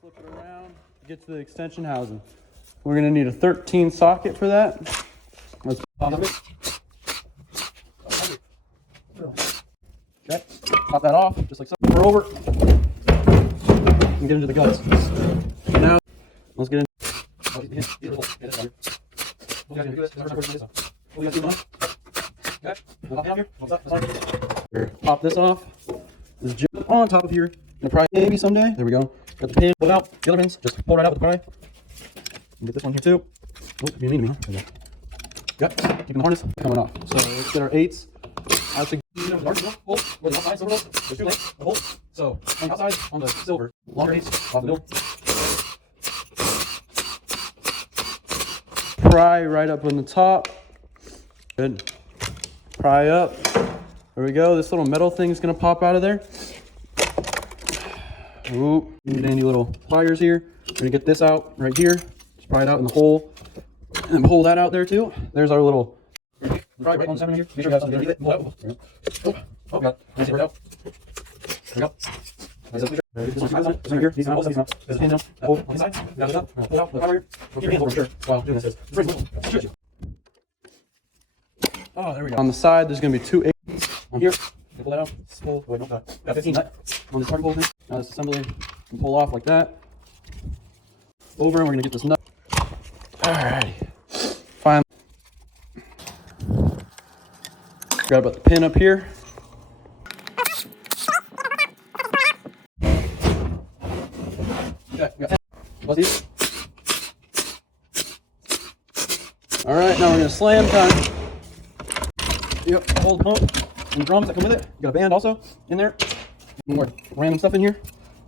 Flip it around, get to the extension housing. We're gonna need a 13 socket for that. Let's pop it. Okay, pop that off, just like so. We're over. And get into the guts. Now, let's get in. Pop this off. This jig on top of here. Gonna pry maybe someday. There we go. Got the pin, pull it out. The other pins, just pull it right out with the pry. And get this one here too. Oh, you need me, huh? There we go. Yep, keeping the harness coming off. So let's get our 8s. I was thinking, where the outside silver goes, there's 2 lengths, the hole. So on the outside, on the silver, longer 8s off the middle. Pry right up on the top. Good. Pry up. There we go. This little metal thing is going to pop out of there. Ooh, need any little pliers here. We're going to get this out right here. Just pry it out in the hole. And then pull that out there too. There's our little. Pry right on the center here. Make sure you have something underneath it. Pull it out. Oh, God. Can you see it right out? There we go. This one's here. These are also these are. There's a pin down. That hole on the side. Now this up. Pull it out. Pull it out here. Keep your hands over sure while doing this. It's very simple. Oh, there we go. On the side, there's going to be 2 8s on here. Pull that out. Pull. Wait, no, got 15 nut on this target pull thing. Now this assembly can pull off like that. Over, and we're going to get this nut. Alrighty. Finally. Grab about the pin up here. Okay, we got 10. What's these? Alright, now we're going to slam time. Yep, hold the pump and drums that come with it. You got a band also in there. More random stuff in here.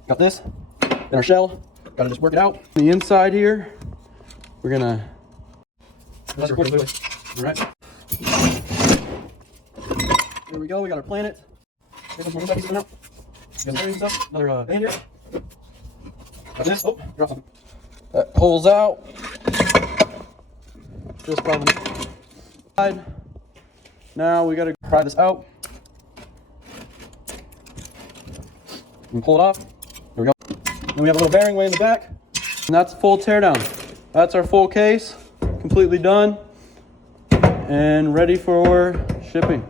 Got this. Then our shell. Got to just work it out. The inside here, we're gonna. Unless you're recording clearly. All right. There we go. We got our planet. Here's some more inside pieces coming out. We got some stuff. Another band here. Got this. Oh, drop something. That pulls out. Just by the side. Now we got to pry this out and pull it off. There we go. Then we have a little bearing way in the back, and that's full teardown. That's our full case, completely done and ready for shipping.